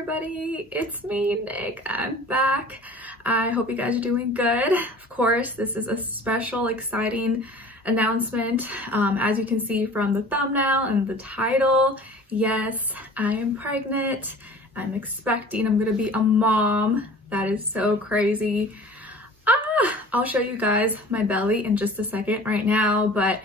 everybody, it's me, Nick. I'm back. I hope you guys are doing good. Of course, this is a special, exciting announcement. As you can see from the thumbnail and the title, yes, I am pregnant. I'm expecting. I'm gonna be a mom. That is so crazy. I'll show you guys my belly in just a second right now, but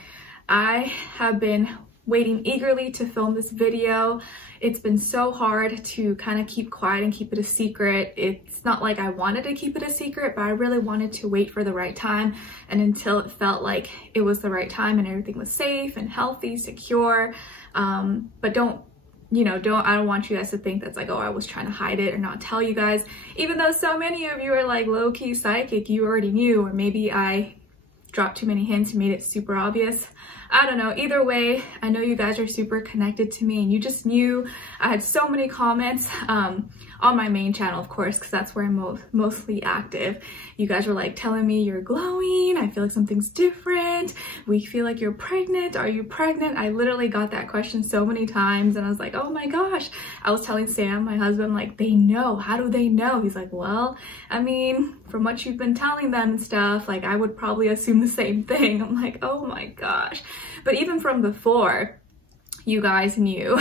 I have been waiting eagerly to film this video. It's been so hard to kind of keep quiet and keep it a secret. It's not like I wanted to keep it a secret, but I really wanted to wait for the right time and until it felt like it was the right time and everything was safe and healthy, secure. But I don't want you guys to think that's like, oh, I was trying to hide it or not tell you guys, even though so many of you are like low-key psychic, you already knew, or maybe I dropped too many hints and made it super obvious. I don't know. Either way, I know you guys are super connected to me and you just knew. I had so many comments on my main channel, of course, because that's where I'm mostly active. You guys were like telling me you're glowing. I feel like something's different. We feel like you're pregnant. Are you pregnant? I literally got that question so many times and I was like, oh my gosh. I was telling Sam, my husband, like, they know. How do they know? He's like, well, I mean, from what you've been telling them and stuff, like I would probably assume the same thing. I'm like, oh my gosh. But even from before, you guys knew.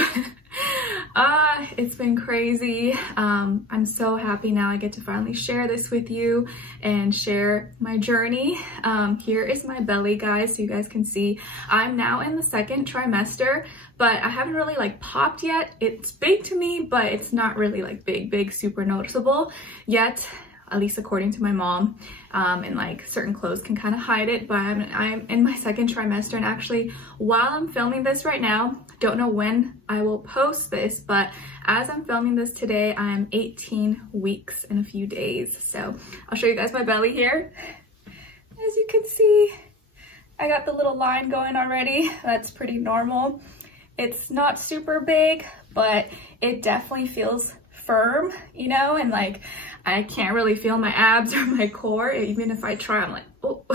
It's been crazy. I'm so happy now I get to finally share this with you and share my journey. Here is my belly, guys, so you guys can see. I'm now in the second trimester, but I haven't really like popped yet. It's big to me, but it's not really like big, super noticeable yet, at least according to my mom. And like certain clothes can kind of hide it, but I'm in my second trimester, and actually while I'm filming this right now, don't know when I will post this, but as I'm filming this today, I'm 18 weeks in a few days. So I'll show you guys my belly here. As you can see, I got the little line going already. That's pretty normal. It's not super big, but it definitely feels firm, you know, and like I can't really feel my abs or my core. Even if I try, I'm like, oh.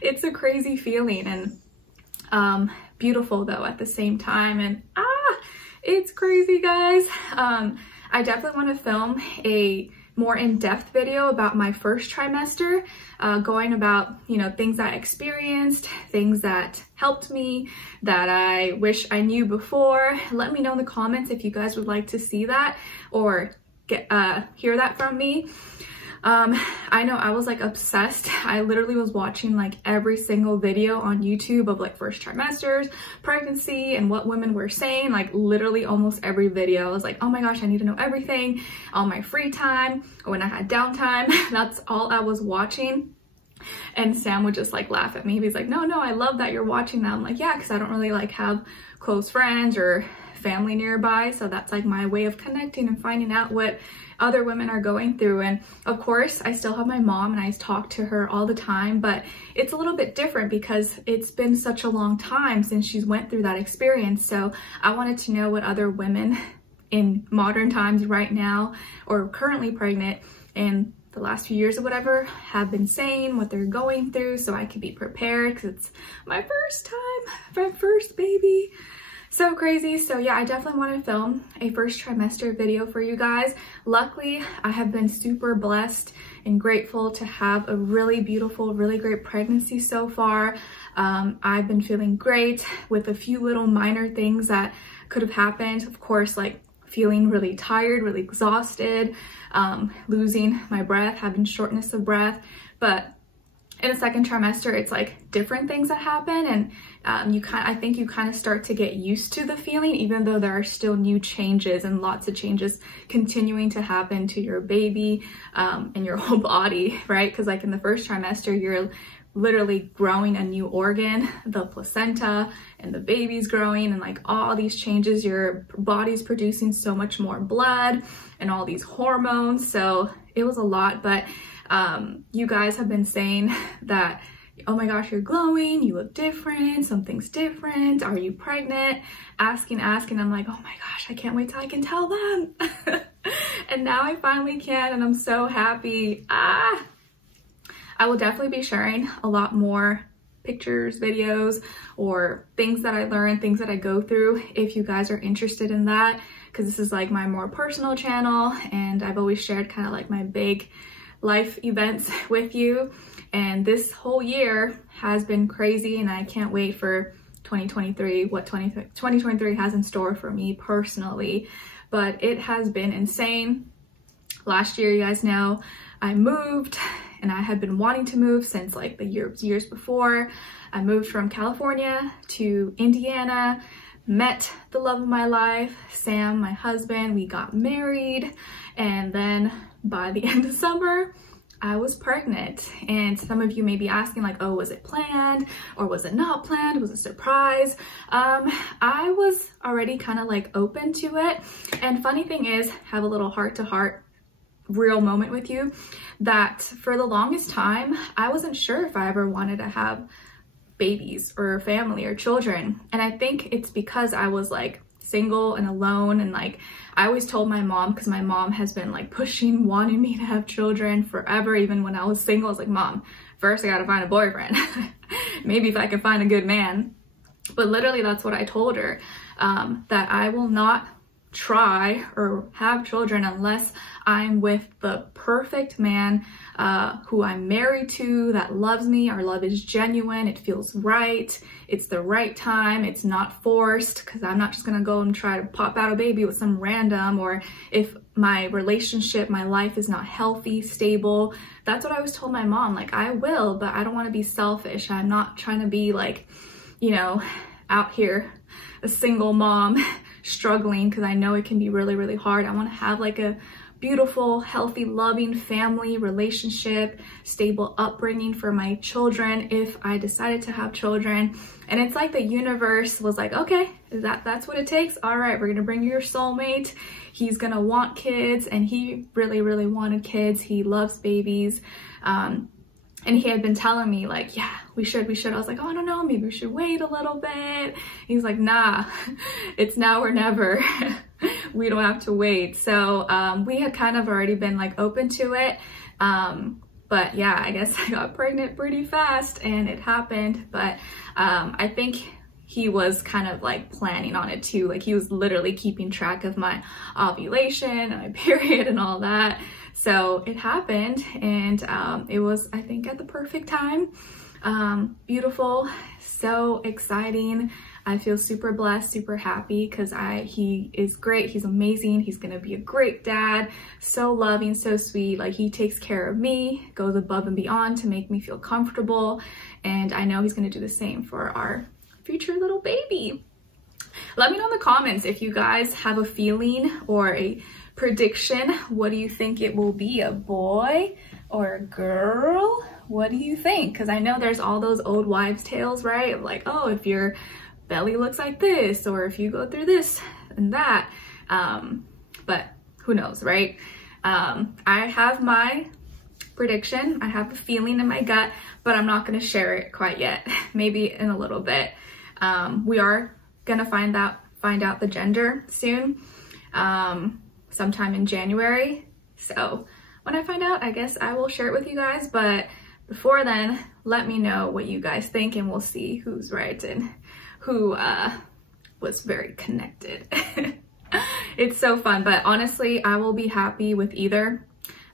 It's a crazy feeling, and beautiful though at the same time, and it's crazy, guys. I definitely want to film a more in-depth video about my first trimester, going about, you know, things I experienced, things that helped me, that I wish I knew before. Let me know in the comments if you guys would like to see that or hear that from me. I know I was like obsessed. I literally was watching like every single video on YouTube of like first trimesters, pregnancy, and what women were saying, like literally almost every video. I was like, oh my gosh, I need to know everything. On my free time, or when I had downtime, that's all I was watching. And Sam would just like laugh at me. He's like, no, I love that you're watching that. I'm like, yeah, because I don't really like have close friends or family nearby, so that's like my way of connecting and finding out what other women are going through. And of course I still have my mom and I talk to her all the time, but it's a little bit different because it's been such a long time since she's went through that experience. So I wanted to know what other women in modern times right now, or currently pregnant in the last few years or whatever, have been saying, what they're going through, so I could be prepared, because it's my first time, my first baby. So crazy. So yeah, I definitely want to film a first trimester video for you guys. Luckily, I have been super blessed and grateful to have a really beautiful, really great pregnancy so far. I've been feeling great with a few little minor things that could have happened. Of course, like feeling really tired, really exhausted, losing my breath, having shortness of breath. But in the second trimester, it's like different things that happen, and I think you kind of start to get used to the feeling, even though there are still new changes and lots of changes continuing to happen to your baby and your whole body, right? Because like in the first trimester, you're literally growing a new organ, the placenta, and the baby's growing, and like all these changes, your body's producing so much more blood and all these hormones. So it was a lot, but you guys have been saying that, oh my gosh, you're glowing, you look different, something's different, are you pregnant? Asking. I'm like, oh my gosh, I can't wait till I can tell them. And now I finally can, and I'm so happy. I will definitely be sharing a lot more pictures, videos, or things that I learn, things that I go through, if you guys are interested in that. because this is like my more personal channel, and I've always shared kind of like my big life events with you. And this whole year has been crazy, and I can't wait for 2023, what 2023 has in store for me personally. But it has been insane. Last year, you guys know, I moved, and I had been wanting to move since like the years before. I moved from California to Indiana, met the love of my life, Sam, my husband. We got married, and then by the end of summer, I was pregnant. And some of you may be asking like, oh, was it planned or was it not planned? Was it a surprise? I was already kind of like open to it. And funny thing is, have a little heart-to-heart real moment with you, that for the longest time, I wasn't sure if I ever wanted to have babies or family or children. And I think it's because I was like single and alone, and like I always told my mom, because my mom has been like pushing, wanting me to have children forever. Even when I was single, I was like, Mom, first I gotta find a boyfriend. Maybe if I can find a good man. But literally that's what I told her, that I will not try or have children unless I'm with the perfect man who I'm married to, that loves me. Our love is genuine, it feels right, it's the right time, it's not forced, because I'm not just gonna go and try to pop out a baby with some random, or if my relationship, my life is not healthy, stable. That's what I always told my mom, like I will, but I don't want to be selfish. I'm not trying to be like, you know, out here a single mom struggling, because I know it can be really, really hard. I want to have like a beautiful, healthy, loving family relationship, stable upbringing for my children if I decided to have children. And it's like the universe was like, okay, that's what it takes. All right, we're gonna bring you your soulmate. He's gonna want kids, and he really, really wanted kids. He loves babies. And he had been telling me like, yeah, we should. I was like, oh, I don't know, maybe we should wait a little bit. He's like, nah, it's now or never. We don't have to wait. So we had kind of already been like open to it. But yeah, I guess I got pregnant pretty fast and it happened. But I think he was kind of like planning on it too. Like he was literally keeping track of my ovulation and my period and all that. So it happened, and it was, I think, at the perfect time. Beautiful, so exciting. I feel super blessed, super happy, because he is great. He's amazing. He's gonna be a great dad. So loving, so sweet. Like he takes care of me, goes above and beyond to make me feel comfortable. And I know he's gonna do the same for our future little baby. Let me know in the comments if you guys have a feeling or a prediction. What do you think it will be, a boy or a girl? What do you think? Because I know there's all those old wives' tales, right? Of like, oh, if your belly looks like this, or if you go through this and that. But who knows, right? I have my prediction. I have a feeling in my gut, but I'm not going to share it quite yet. Maybe in a little bit. We are gonna find out the gender soon, sometime in January. So when I find out, I guess I will share it with you guys. But before then, let me know what you guys think, and we'll see who's right and who was very connected. It's so fun, but honestly, I will be happy with either.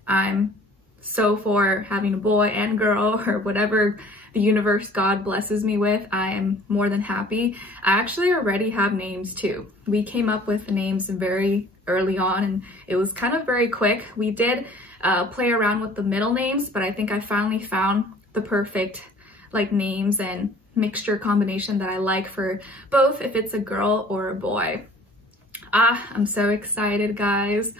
I'm so for having a boy and girl, or whatever the universe, God blesses me with. I am more than happy. I actually already have names too. We came up with names very early on, and it was kind of very quick. We did play around with the middle names, but I think I finally found the perfect like names and mixture combination that I like for both, if it's a girl or a boy. I'm so excited, guys.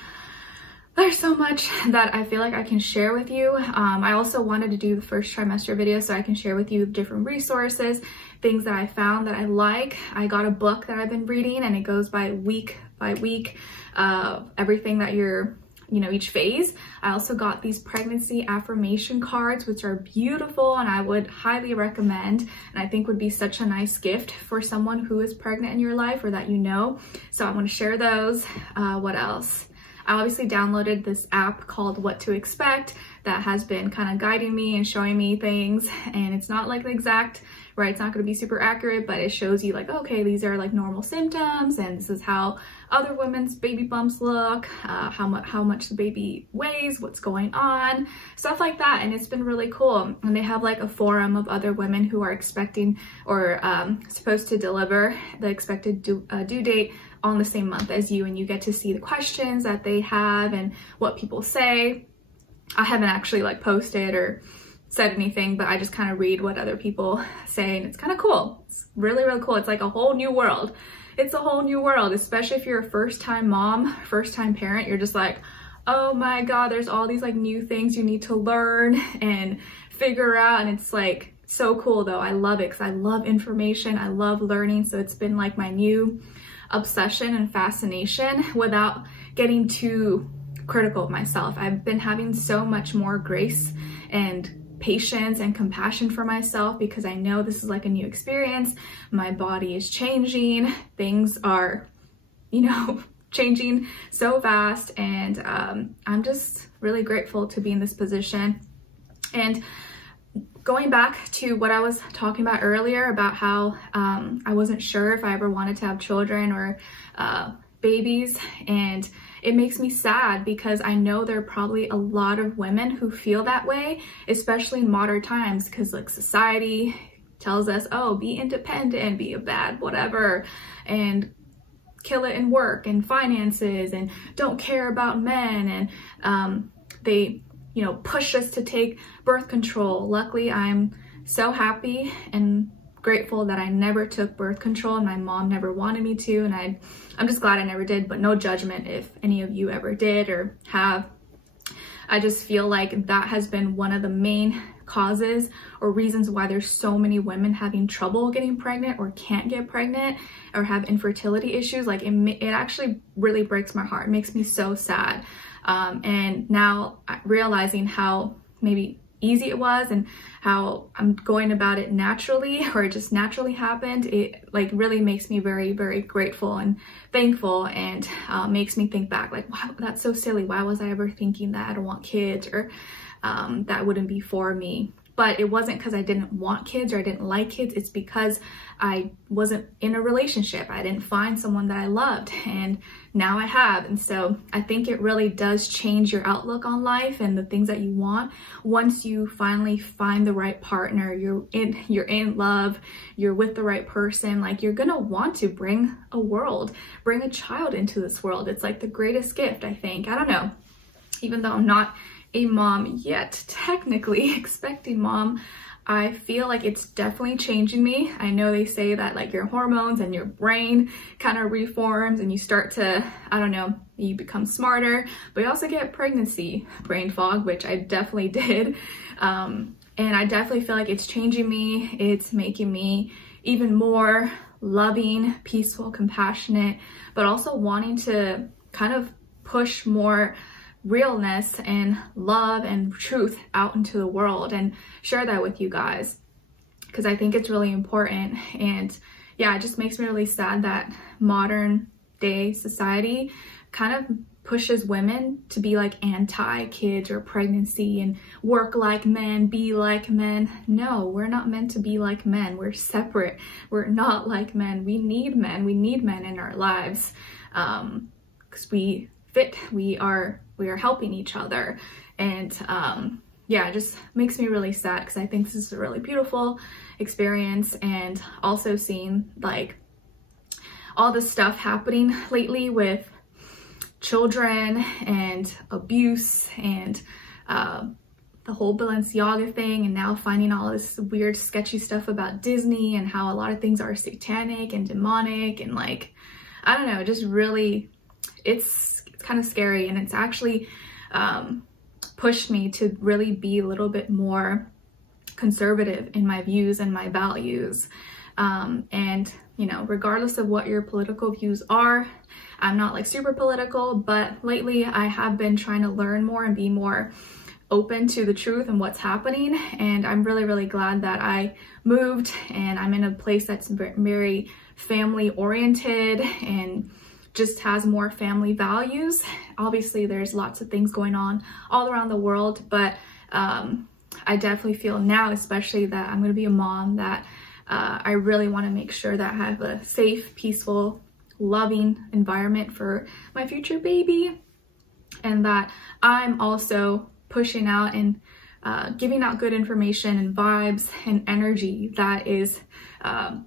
There's so much that I feel like I can share with you. I also wanted to do the first trimester video so I can share with you different resources, things that I found that I like. I got a book that I've been reading, and it goes by week, everything that you're, you know, each phase. I also got these pregnancy affirmation cards, which are beautiful, and I would highly recommend, and I think would be such a nice gift for someone who is pregnant in your life or that you know. So I want to share those. What else? I obviously downloaded this app called What to Expect that has been kind of guiding me and showing me things, and it's not like the exact, right, it's not going to be super accurate, but it shows you like, okay, these are like normal symptoms, and this is how other women's baby bumps look, how much the baby weighs, what's going on, stuff like that. And it's been really cool. And they have like a forum of other women who are expecting or supposed to deliver the expected due date on the same month as you, and you get to see the questions that they have and what people say. I haven't actually like posted or said anything, but I just kind of read what other people say, and it's kind of cool. It's really, really cool. It's like a whole new world. It's a whole new world, especially if you're a first-time mom, first-time parent. You're just like, oh my God, there's all these like new things you need to learn and figure out. And it's like so cool though. I love it because I love information. I love learning. So it's been like my new obsession and fascination without getting too critical of myself. I've been having so much more grace and patience and compassion for myself because I know this is like a new experience. My body is changing. Things are, you know, changing so fast, and I'm just really grateful to be in this position. And going back to what I was talking about earlier about how I wasn't sure if I ever wanted to have children or babies, and it makes me sad because I know there are probably a lot of women who feel that way, especially in modern times, because like society tells us, oh, be independent, be a bad whatever, and kill it in work and finances, and don't care about men, and they, you know, push us to take birth control. Luckily, I'm so happy and grateful that I never took birth control, and my mom never wanted me to, and I'm just glad I never did, but no judgment if any of you ever did or have. I just feel like that has been one of the main causes or reasons why there's so many women having trouble getting pregnant or can't get pregnant or have infertility issues. Like it actually really breaks my heart. It makes me so sad. And now realizing how maybe easy it was and how I'm going about it naturally, or it just naturally happened, it like really makes me very, very grateful and thankful, and makes me think back like, wow, that's so silly. Why was I ever thinking that I don't want kids, or that wouldn't be for me? But it wasn't because I didn't want kids or I didn't like kids. It's because I wasn't in a relationship. I didn't find someone that I loved, and now I have. And so I think it really does change your outlook on life and the things that you want. Once you finally find the right partner, you're in love, you're with the right person, like you're gonna want to bring a child into this world. It's like the greatest gift, I think. I don't know, even though I'm not a mom yet, technically expecting mom, I feel like it's definitely changing me. I know they say that like your hormones and your brain kind of reforms and you start to, I don't know, you become smarter, but you also get pregnancy brain fog, which I definitely did. And I definitely feel like it's changing me. It's making me even more loving, peaceful, compassionate, but also wanting to kind of push more realness and love and truth out into the world and share that with you guys, because I think it's really important. And yeah, it just makes me really sad that modern day society kind of pushes women to be like anti-kids or pregnancy and work like men, be like men. No, we're not meant to be like men. We're separate. We're not like men. We need men. We need men in our lives, because we are helping each other. And yeah, it just makes me really sad because I think this is a really beautiful experience. And also seeing like all this stuff happening lately with children and abuse and the whole Balenciaga thing, and now finding all this weird sketchy stuff about Disney and how a lot of things are satanic and demonic, and like, I don't know, just really, it's kind of scary. And it's actually pushed me to really be a little bit more conservative in my views and my values. And you know, regardless of what your political views are, I'm not like super political, but lately I have been trying to learn more and be more open to the truth and what's happening. And I'm really, really glad that I moved and I'm in a place that's very family oriented and just has more family values. Obviously there's lots of things going on all around the world, but I definitely feel now, especially that I'm going to be a mom, that I really want to make sure that I have a safe, peaceful loving environment for my future baby, and that I'm also pushing out and giving out good information and vibes and energy that is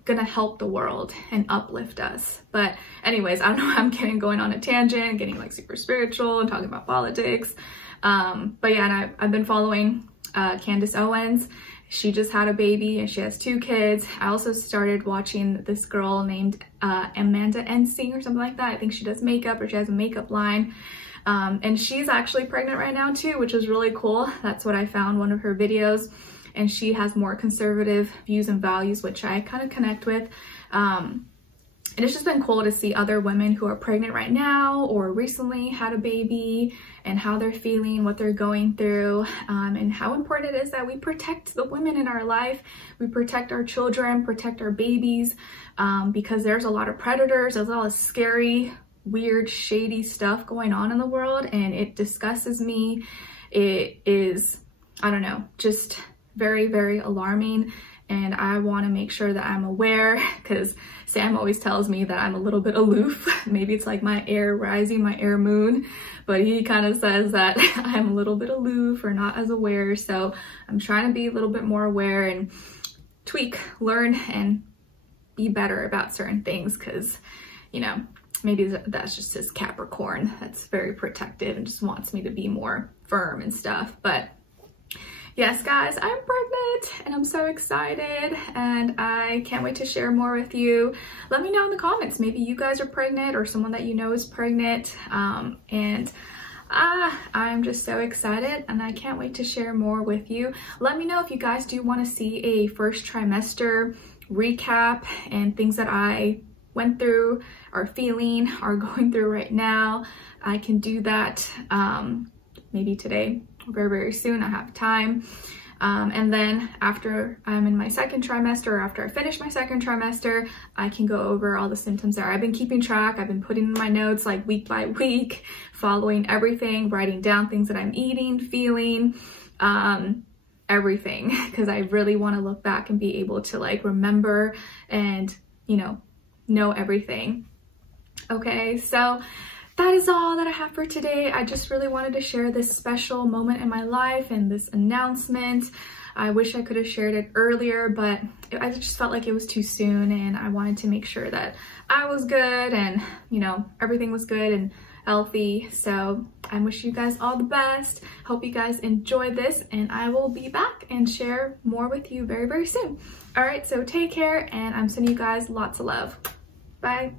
gonna help the world and uplift us. But anyways, I don't know, I'm going on a tangent, getting like super spiritual and talking about politics. But yeah, and I've been following Candace Owens. She just had a baby and she has 2 kids. I also started watching this girl named Amanda Ensing or something like that. I think she does makeup, or she has a makeup line. And she's actually pregnant right now too, which is really cool. That's what I found, one of her videos. And she has more conservative views and values, which I kind of connect with. And it's just been cool to see other women who are pregnant right now or recently had a baby, and how they're feeling, what they're going through, and how important it is that we protect the women in our life. We protect our children, protect our babies, because there's a lot of predators, there's a lot of scary, weird, shady stuff going on in the world, and it disgusts me. It is, I don't know, just very, very alarming. And I want to make sure that I'm aware, because Sam always tells me that I'm a little bit aloof. Maybe it's like my air rising, my air moon, but he kind of says that I'm a little bit aloof or not as aware. So I'm trying to be a little bit more aware and tweak, learn, and be better about certain things, because, you know, maybe that's just his Capricorn that's very protective and just wants me to be more firm and stuff. But yes, guys, I'm pregnant and I'm so excited, and I can't wait to share more with you. Let me know in the comments, maybe you guys are pregnant or someone that you know is pregnant. And I'm just so excited and I can't wait to share more with you. Let me know if you guys do want to see a first trimester recap and things that I went through, are feeling, are going through right now. I can do that maybe today. Very, very soon. I have time. And then after I'm in my second trimester, or after I finish my second trimester, I can go over all the symptoms there. I've been keeping track. I've been putting in my notes like week by week, following everything, writing down things that I'm eating, feeling, everything, because I really want to look back and be able to like remember and, you know everything. Okay, so that is all that I have for today. I just really wanted to share this special moment in my life and this announcement. I wish I could have shared it earlier, but I just felt like it was too soon, and I wanted to make sure that I was good and, you know, everything was good and healthy. So I wish you guys all the best. Hope you guys enjoy this, and I will be back and share more with you very, very soon. All right, so take care, and I'm sending you guys lots of love. Bye.